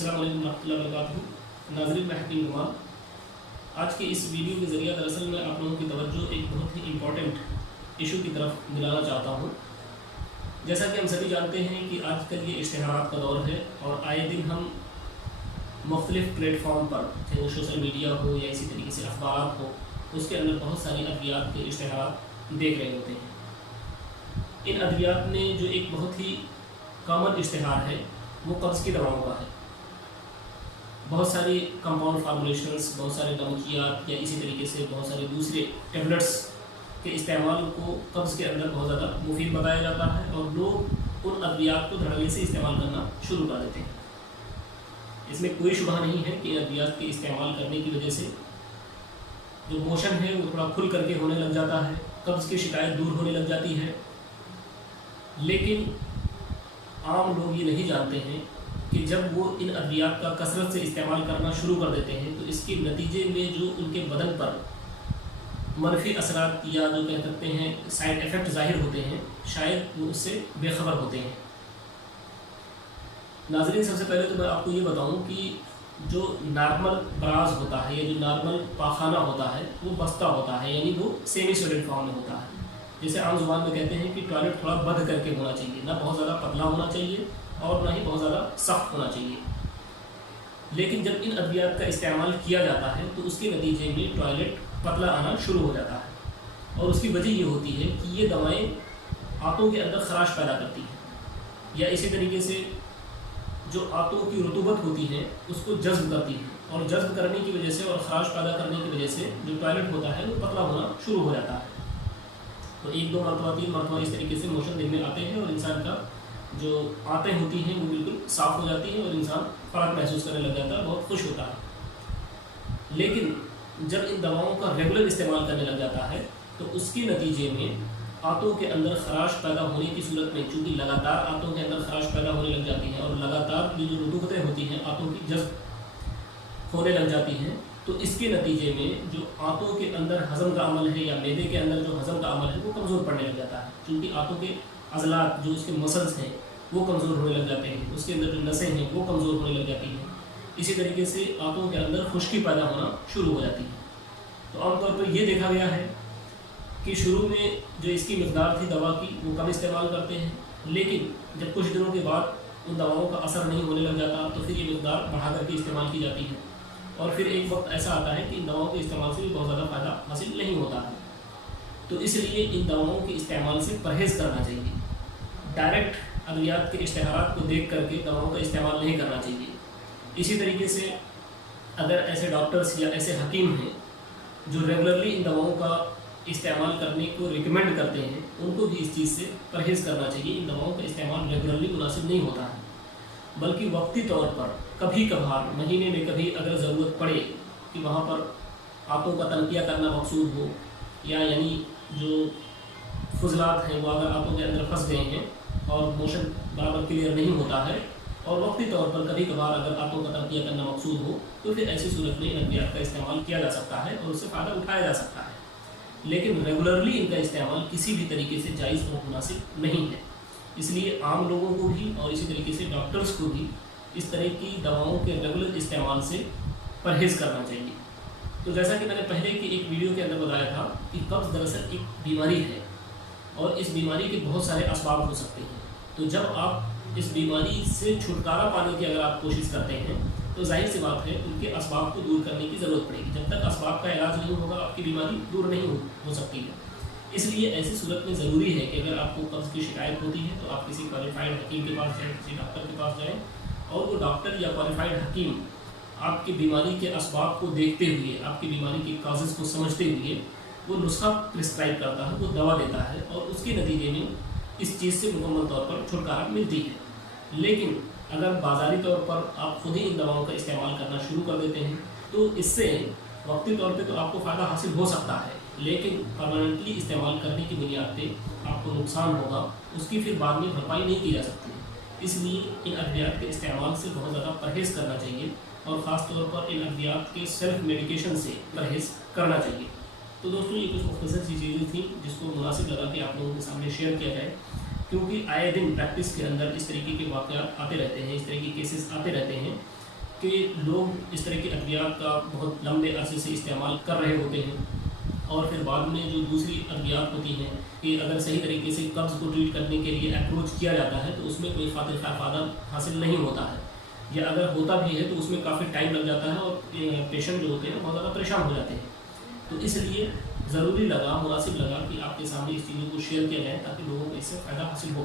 अस्सलाम वालेकुम रहमतुल्लाहि व बरकातुहू। नाज़रीन, मैं हकीम कमाल। आज के इस वीडियो के ज़रिए दरअसल मैं आप लोगों की तवज्जो एक बहुत ही इम्पॉर्टेंट इशू की तरफ दिलाना चाहता हूँ। जैसा कि हम सभी जानते हैं कि आजकल ये इश्तिहारात का दौर है और आए दिन हम मुख्तलिफ़ प्लेटफॉर्म पर, चाहे वो सोशल मीडिया हो या इसी तरीके से अखबार हो, उसके अंदर बहुत सारी अद्वियात के इश्तिहारात देख रहे होते हैं। इन अद्वियात में जो एक बहुत ही कॉमन इश्तिहार है वो कब्ज़ की दवाओं का है। बहुत सारी कंपाउंड फार्मूलेशंस, बहुत सारे नमकियात या इसी तरीके से बहुत सारे दूसरे टैबलेट्स के इस्तेमाल को कब्ज़ के अंदर बहुत ज़्यादा मुफीद बताया जाता है और लोग उन अद्वियात को धड़ल्ले से इस्तेमाल करना शुरू कर देते हैं। इसमें कोई शुबा नहीं है कि अद्वियात के इस्तेमाल करने की वजह से जो मोशन है वो थोड़ा खुल करके होने लग जाता है, कब्ज़ की शिकायत दूर होने लग जाती है। लेकिन आम लोग ये नहीं जानते हैं कि जब वो इन अद्वियात का कसरत से इस्तेमाल करना शुरू कर देते हैं तो इसके नतीजे में जो उनके बदन पर मनफी असरात या जो कह सकते हैं साइड इफ़ेक्ट ज़ाहिर होते हैं, शायद वो उससे बेखबर होते हैं। नाज़रीन, सबसे पहले तो मैं आपको ये बताऊं कि जो नॉर्मल ब्राज होता है या जो नॉर्मल पाखाना होता है वो बस्ता होता है, यानी वो सेमी सॉलिड फॉर्म में होता है। जैसे आम जुबान में कहते हैं कि टॉयलेट थोड़ा बंद करके होना चाहिए, ना बहुत ज़्यादा पतला होना चाहिए और ना ही बहुत ज़्यादा सख्त होना चाहिए। लेकिन जब इन अद्वियात का इस्तेमाल किया जाता है तो उसके नतीजे में टॉयलेट पतला आना शुरू हो जाता है और उसकी वजह ये होती है कि ये दवाएं आंतों के अंदर खराश पैदा करती हैं या इसी तरीके से जो आंतों की रुतूबत होती है उसको जज्ब करती है और जज्ब करने की वजह से और ख़राश पैदा करने की वजह से जो टॉयलेट होता है वो पतला होना शुरू हो जाता है। तो 1, 2 मरतबा, 3 मरतबा इस तरीके से मोशन दिन में आते हैं और इंसान का जो आंतें होती हैं वो बिल्कुल साफ़ हो जाती हैं और इंसान फ़र्क महसूस करने लग जाता है, बहुत खुश होता है। लेकिन जब इन दवाओं का रेगुलर इस्तेमाल करने लग जाता है तो उसके नतीजे में आंतों के अंदर खराश पैदा होने की सूरत में, चूँकि लगातार आंतों के अंदर खराश पैदा होने लग जाती हैं और लगातार ये जो रुतूबतें होती हैं आंतों की जज्ब होने लग जाती हैं, तो इसके नतीजे में जो आंतों के अंदर हज़म का अमल है या मैदे के अंदर जो हज़म का अमल है वो कमज़ोर पड़ने लग जाता है। क्योंकि आंतों के अज़लात, जो उसके मसल्स हैं, वो कमज़ोर होने लग जाते हैं, उसके अंदर जो नसें हैं वो कमज़ोर होने लग जाती हैं। इसी तरीके से आंतों के अंदर खुश्की पैदा होना शुरू हो जाती है। तो आमतौर पर ये देखा गया है कि शुरू में जो इसकी मकदार थी दवा की वो कम इस्तेमाल करते हैं, लेकिन जब कुछ दिनों के बाद उन दवाओं का असर नहीं होने लग जाता तो फिर ये मकदार बढ़ा करके इस्तेमाल की जाती है और फिर एक वक्त ऐसा आता है कि इन दवाओं के इस्तेमाल से भी बहुत ज़्यादा फ़ायदा हासिल नहीं होता है। तो इसलिए इन दवाओं के इस्तेमाल से परहेज़ करना चाहिए। डायरेक्ट अद्वियात के इश्तिहारात को देख करके दवाओं का इस्तेमाल नहीं करना चाहिए। इसी तरीके से अगर ऐसे डॉक्टर्स या ऐसे हकीम हैं जो रेगुलरली इन दवाओं का इस्तेमाल करने को रिकमेंड करते हैं, उनको भी इस चीज़ से परहेज़ करना चाहिए। इन दवाओं का इस्तेमाल रेगुलरली मुनासिब नहीं होता है, बल्कि वक्ती तौर पर कभी कभार महीने में कभी अगर ज़रूरत पड़े कि वहाँ पर आंतों का तनकिया करना मकसूद हो या यानी जो फुजलात हैं वो अगर आंतों के अंदर फंस गए हैं और मोशन बराबर क्लियर नहीं होता है और वक्ती तौर पर कभी कभार अगर आंतों का तनकिया करना मकसूद हो तो फिर ऐसी सूरत में इन अद्वियात का इस्तेमाल किया जा सकता है और उससे फ़ायदा उठाया जा सकता है। लेकिन रेगुलरली इनका इस्तेमाल किसी भी तरीके से जायज़ और मुनासिब नहीं है। इसलिए आम लोगों को भी और इसी तरीके से डॉक्टर्स को भी इस तरह की दवाओं के रेगुलर इस्तेमाल से परहेज़ करना चाहिए। तो जैसा कि मैंने पहले की एक वीडियो के अंदर बताया था कि कब्ज़ दरअसल एक बीमारी है और इस बीमारी के बहुत सारे असबाब हो सकते हैं। तो जब आप इस बीमारी से छुटकारा पाने की अगर आप कोशिश करते हैं तो जाहिर सी बात है उनके असबाब को दूर करने की ज़रूरत पड़ेगी। जब तक असबाब का इलाज नहीं होगा आपकी बीमारी दूर नहीं हो सकती है। इसलिए ऐसी सूरत में ज़रूरी है कि अगर आपको कब्ज़ की शिकायत होती है तो आप किसी क्वालिफाइड हकीम के पास जाएँ, किसी डॉक्टर के पास जाएँ और वो डॉक्टर या क्वालिफाइड हकीम आपकी बीमारी के असबाब को देखते हुए, आपकी बीमारी के काजेज़ को समझते हुए वो नुस्खा प्रिस्क्राइब करता है, वो दवा देता है और उसके नतीजे में इस चीज़ से मुकम्मल तौर पर छुटकारा मिलती है। लेकिन अगर बाज़ारी तौर पर आप खुद ही इन दवाओं का इस्तेमाल करना शुरू कर देते हैं तो इससे वक्ती तौर पे तो आपको फ़ायदा हासिल हो सकता है, लेकिन परमानेंटली इस्तेमाल करने की बुनियाद पे आपको नुकसान होगा, उसकी फिर बाद में भरपाई नहीं की जा सकती। इसलिए इन अद्वियात के इस्तेमाल से बहुत ज़्यादा परहेज़ करना चाहिए और ख़ास तौर पर इन अद्वियात के सेल्फ मेडिकेशन से परहेज़ करना चाहिए। तो दोस्तों, ये कुछ मुख्तसर सी चीज़ें थी जिसको मुनासिब लगा कि आप लोगों के सामने शेयर किया जाए, क्योंकि आए दिन प्रैक्टिस के अंदर इस तरीके के वाक़यात आते रहते हैं, इस तरह के केसेस आते रहते हैं کہ لوگ اس طرح کے ادویات کا بہت لمبے عرصے سے استعمال کر رہے ہوتے ہیں، اور پھر بعد میں جو دوسری ادویات ہوتی ہیں کہ اگر صحیح طریقے سے قبض کو ٹریٹ کرنے کے لیے اپروچ کیا جاتا ہے تو اس میں کوئی خاطر خواہ فائدہ حاصل نہیں ہوتا ہے، یا اگر ہوتا بھی ہے تو اس میں کافی ٹائم لگ جاتا ہے اور پیشنٹ جو ہوتے ہیں بہت زیادہ پریشان ہو جاتے ہیں۔ تو اس لیے ضروری لگا، مناسب لگا کہ آپ کے سامنے اس چیزوں کو شیئر کیا جائے تاکہ لوگوں کو اس سے فائدہ حاصل ہو۔